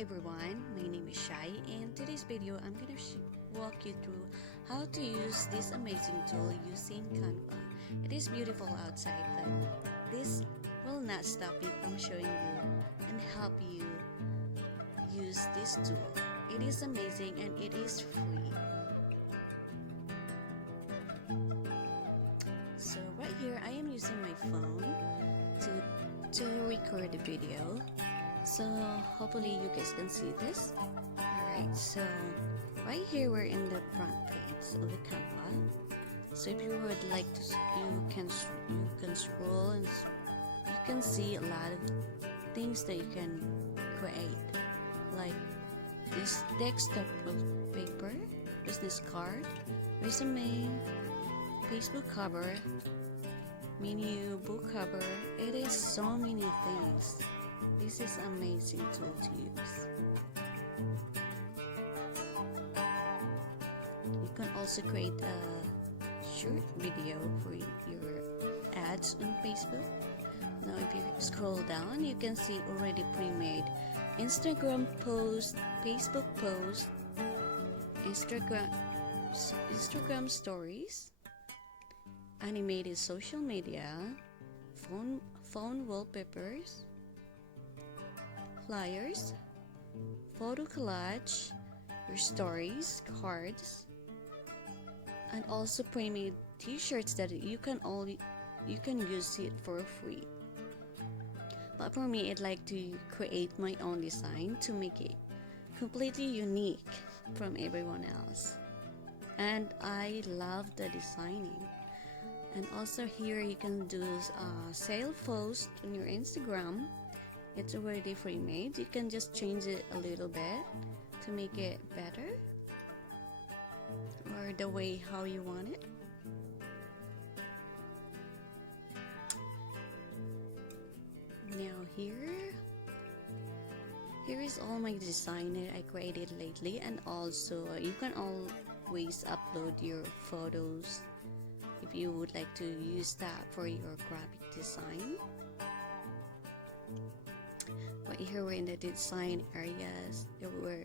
everyone, my name is Shai, and today's video I'm gonna walk you through how to use this amazing tool using Canva. It is beautiful outside, but this will not stop me from showing you and help you use this tool. It is amazing and it is free. So right here I am using my phone to record the video. So hopefully you guys can see this. Alright, so right here we're in the front page of the Canva. So if you would like to, you can scroll and you can see a lot of things that you can create, like this desktop of paper, business card, resume, Facebook cover, menu, book cover. It is so many things. This is an amazing tool to use. You can also create a short video for your ads on Facebook. Now if you scroll down, you can see already pre-made Instagram post, Facebook post, Instagram stories, animated social media, phone wallpapers, flyers, photo collage, your stories, cards, and also pre-made t-shirts that you can use it for free. But for me, I'd like to create my own design to make it completely unique from everyone else. And I love the designing. And also here you can do a sale post on your Instagram. It's already pre-made. You can just change it a little bit to make it better or the way how you want it. Now here is all my design that I created lately, and also you can always upload your photos if you would like to use that for your graphic design. But here we're in the design areas where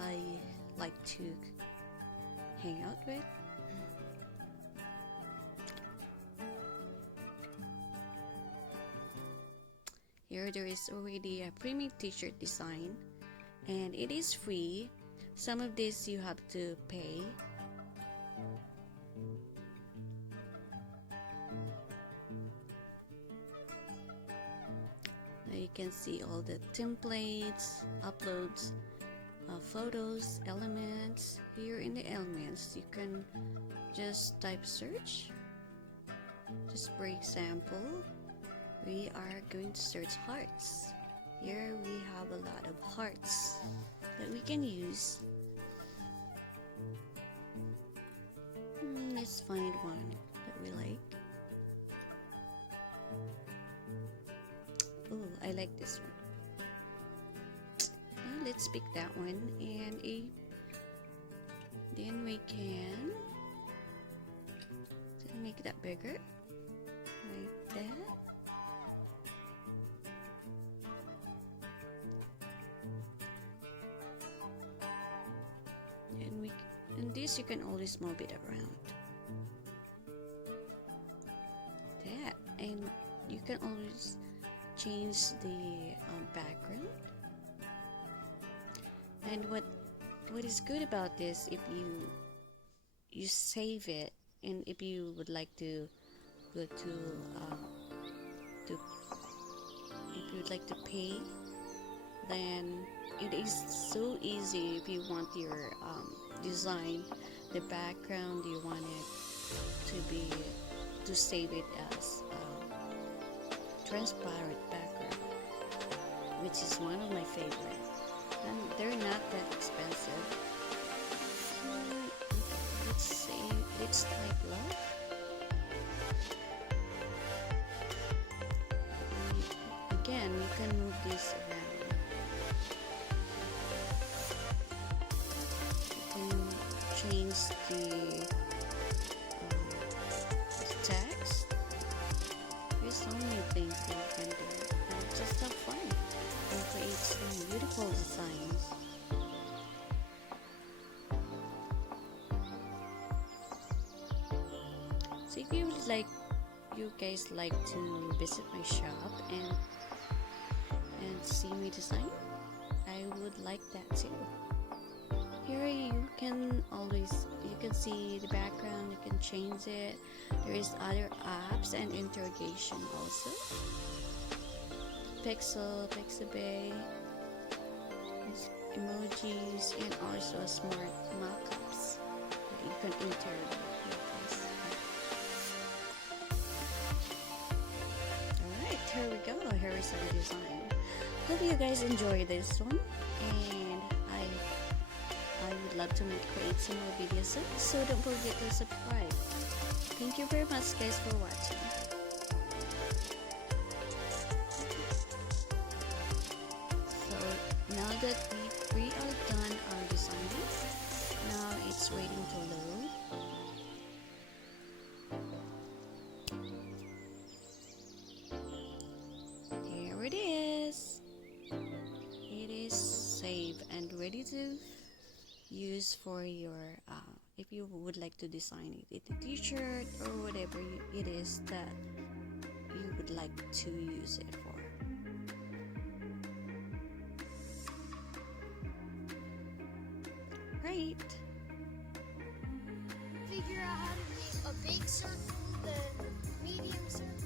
I like to hang out with. Here there is already a pre-made t-shirt design and it is free. Some of this you have to pay. Now you can see all the templates, uploads, photos, elements. Here in the elements you can just type search. Just for example, we are going to search hearts. Here we have a lot of hearts that we can use. Let's find one that we like. Oh, I like this one. Let's pick that one, and then we can make that bigger, like that. And this you can always move it around. That, and you can always change the background. And what is good about this, if you save it, and if you would like to go to if you would like to pay, then it is so easy. If you want your design, the background, you want it to save it as transparent background, which is one of my favorite, and they're not that expensive. So let's type love. Again, you can move this around. Change the text. There's so many things that you can do, and just have fun. if you guys like to visit my shop and see me design, I would like that too. Here you can see the background, you can change it. There is other apps and interrogation also. Pixabay, emojis, and also smart markups that you can interrogate with this. Alright, here we go. Here is our design. Hope you guys enjoy this one, and I would love to create some more videos soon, so don't forget to subscribe. Thank you very much guys for watching. So now that we are done our designing, now it's waiting to load. Here it is. It is saved and ready to use for your if you would like to design it, a t-shirt or whatever it is that you would like to use it for. Right. Figure out how to make a big circle, then medium circle.